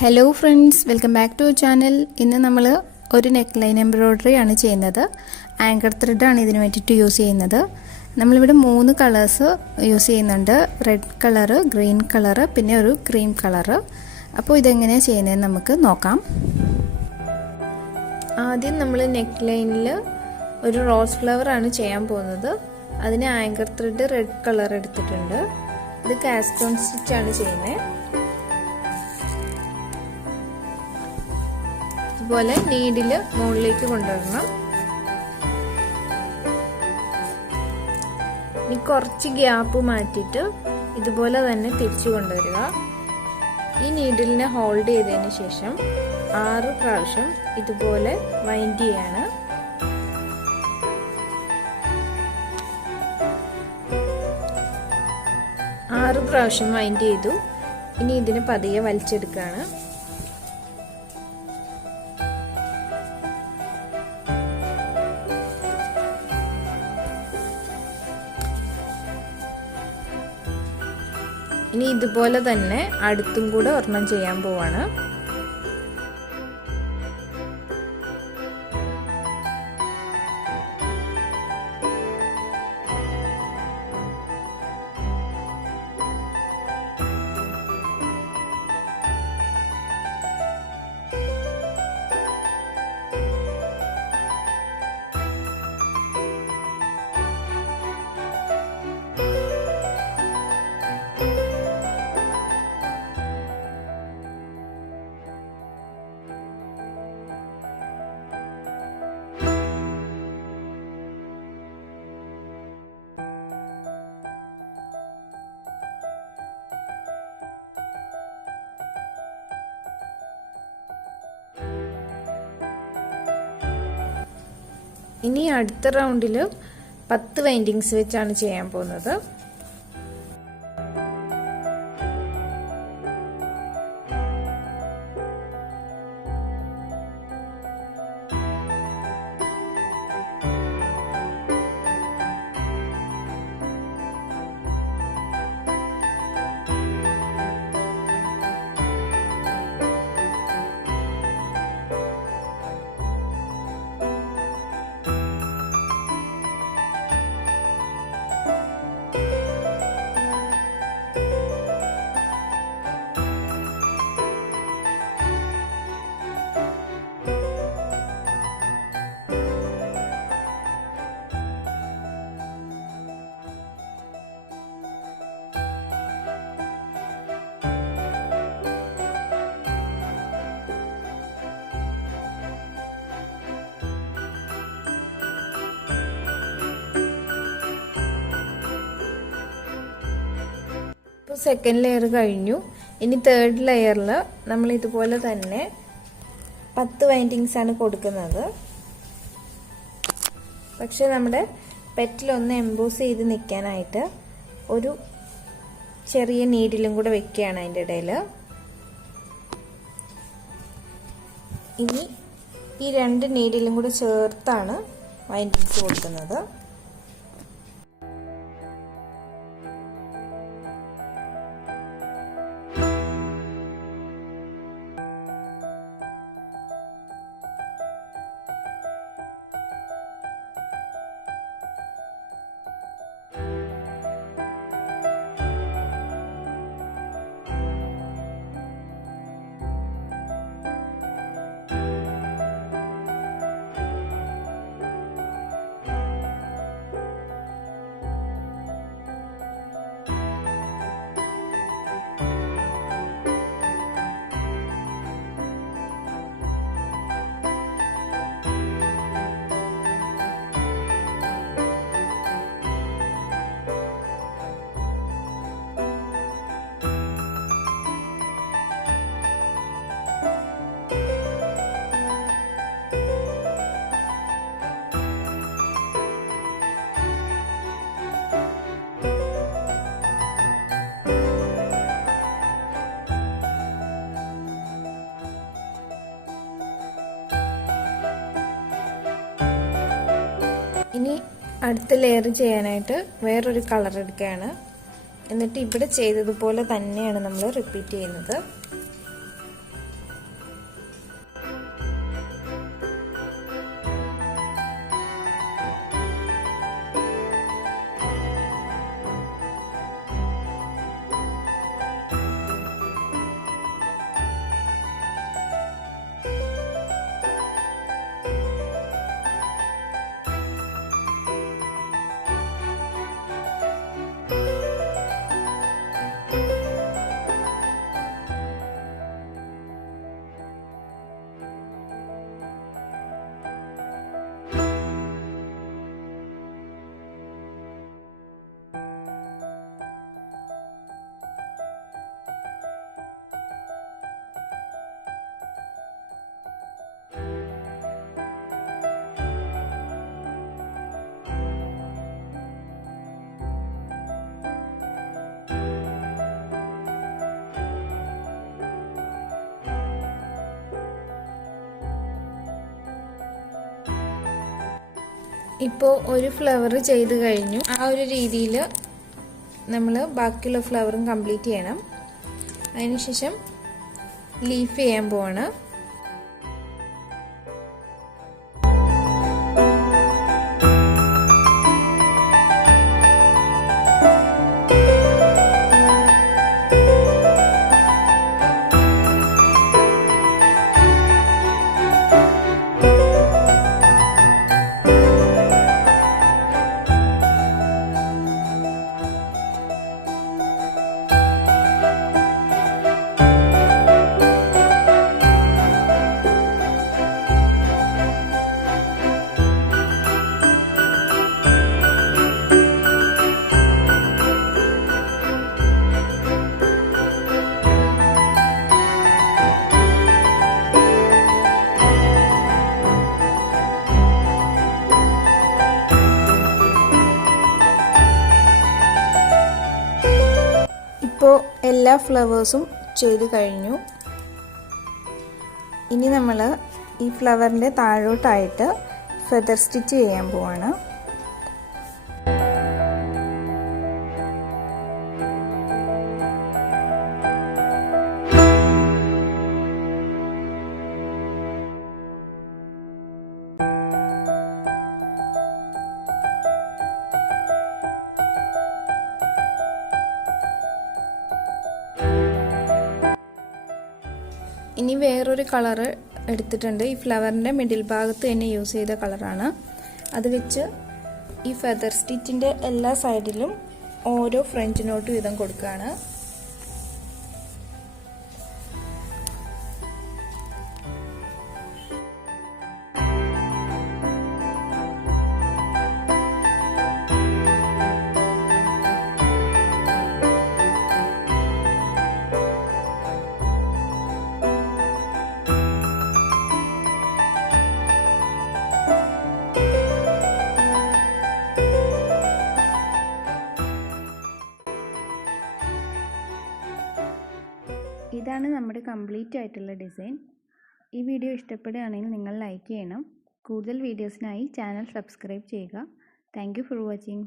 Hello friends, welcome back to channel. ഇന്ന് നമ്മൾ ഒരു നെക്ക് ലൈൻ എംബ്രോയ്ഡറി ആണ് ചെയ്യുന്നത്. ആങ്കർ ത്രെഡാണ് ഇതിന് വേണ്ടിയിട്ട് യൂസ് ചെയ്യുന്നത്. നമ്മളിവിടെ 3 കളേഴ്സ് യൂസ് ചെയ്യുന്നുണ്ട്. റെഡ് കളറ്, ഗ്രീൻ കളറ്, പിന്നെ ഒരു ക്രീം കളറ്. അപ്പോൾ ഇതെങ്ങനെയാണ് ചെയ്യുന്നതെന്ന് നമുക്ക് നോക്കാം. ആദ്യം നമ്മൾ നെക്ക് ലൈനിൽ ഒരു റോസ് ഫ്ലവർ ആണ് ചെയ്യാൻ പോകുന്നത്. അതിന് ആങ്കർ ത്രെഡ് റെഡ് കളർ എടുത്തിട്ടുണ്ട്. ഇത് കാസ്റ്റോൺ സ്റ്റിച്ചാണ് ചെയ്യുന്നത്. ഇതുപോലെ നീഡില് മുകളിലേക്ക് കൊണ്ടുവരണം. ഇനി കുറച്ച് ഗ്യാപ്പ് മാറ്റിയിട്ട് ഇതുപോലെ തന്നെ തിരിച്ചു കൊണ്ടുവരിക. ഈ നീഡിലിനെ ഹോൾഡ് ചെയ്തതിന് ശേഷം 6 പ്രാവശ്യം ഇതുപോലെ വൈൻഡ് ചെയ്യാണ്. പ്രാവശ്യം വൈൻഡ് ചെയ്തു. ഇനി ഇതിനെ പതിയെ വലിച്ചെടുക്കുകയാണ്. ഇനി ഇതുപോലെ തന്നെ അടുത്തും കൂടെ ഒരെണ്ണം ചെയ്യാൻ പോവാണ്. ഇനി അടുത്ത റൗണ്ടിൽ 10 വൈൻഡിങ്സ് വെച്ചാണ് ചെയ്യാൻ പോകുന്നത്. സെക്കൻഡ് ലെയർ കഴിഞ്ഞു. ഇനി തേർഡ് ലെയറിൽ നമ്മൾ ഇതുപോലെ തന്നെ 10 വൈൻഡിങ്സ് ആണ് കൊടുക്കുന്നത്. പക്ഷെ നമ്മുടെ പെറ്റിലൊന്ന് എംബോസ് ചെയ്ത് നിൽക്കാനായിട്ട് ഒരു ചെറിയ നീഡിലും കൂടെ വെക്കുകയാണ് അതിൻ്റെ ഇടയിൽ. ഇനി ഈ 2 നീഡിലും കൂടെ ചേർത്താണ് വൈൻഡിങ്സ് കൊടുക്കുന്നത്. ഇനി അടുത്ത ലെയർ ചെയ്യാനായിട്ട് വേറൊരു കളർ എടുക്കുകയാണ്. എന്നിട്ട് ഇവിടെ ചെയ്തതുപോലെ തന്നെയാണ് നമ്മൾ റിപ്പീറ്റ് ചെയ്യുന്നത്. ഇപ്പോൾ ഒരു ഫ്ലവർ ചെയ്ത് കഴിഞ്ഞു. ആ ഒരു രീതിയിൽ നമ്മൾ ബാക്കിയുള്ള ഫ്ലവറും കംപ്ലീറ്റ് ചെയ്യണം. അതിനുശേഷം ലീഫ് ചെയ്യാൻ പോവാണ്. ഇപ്പോൾ എല്ലാ ഫ്ലവേഴ്സും ചെയ്ത് കഴിഞ്ഞു. ഇനി നമ്മൾ ഈ ഫ്ലവറിൻ്റെ താഴോട്ടായിട്ട് ഫെദർ സ്റ്റിച്ച് ചെയ്യാൻ പോവാണ്. ഇനി വേറൊരു കളറ് എടുത്തിട്ടുണ്ട്. ഈ ഫ്ലവറിൻ്റെ മിഡിൽ ഭാഗത്ത് തന്നെ യൂസ് ചെയ്ത കളറാണ്. അത് വെച്ച് ഈ ഫെദർ സ്റ്റിച്ചിൻ്റെ എല്ലാ സൈഡിലും ഓരോ ഫ്രഞ്ച് നോട്ട് വീതം കൊടുക്കുകയാണ്. ഇതാണ് നമ്മുടെ കംപ്ലീറ്റ് ആയിട്ടുള്ള ഡിസൈൻ. ഈ വീഡിയോ ഇഷ്ടപ്പെടുകയാണെങ്കിൽ നിങ്ങൾ ലൈക്ക് ചെയ്യണം. കൂടുതൽ വീഡിയോസിനായി ചാനൽ സബ്സ്ക്രൈബ് ചെയ്യുക. Thank you for watching.